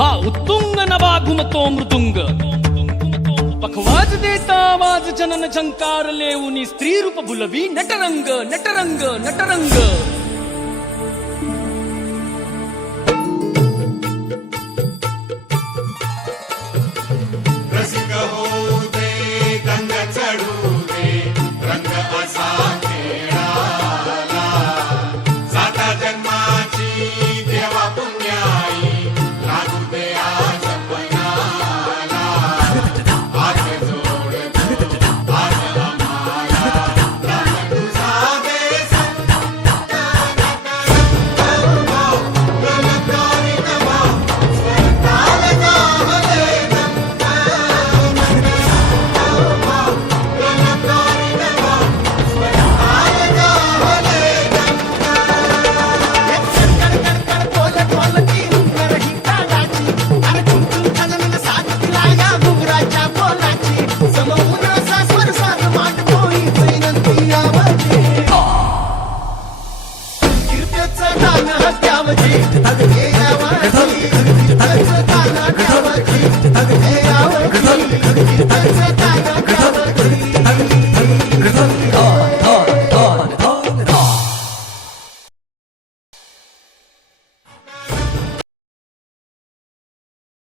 हा उत्तुंग नवा घुमतो मृदुंग, पखवाज देता आवाज जनन झंकार लेऊनी, स्त्री रूप बुलवी नटरंग नटरंग नटरंग. रसिक होऊ दे रंग चढू दे, रंग असा खेळाला, साता जन्माची देवा पुण्याई, लागू दे आज पणाला. हात जोड आज आम्हाला, रंग तुझा दे ललकारी नवा, स्वरताल गावले Hey,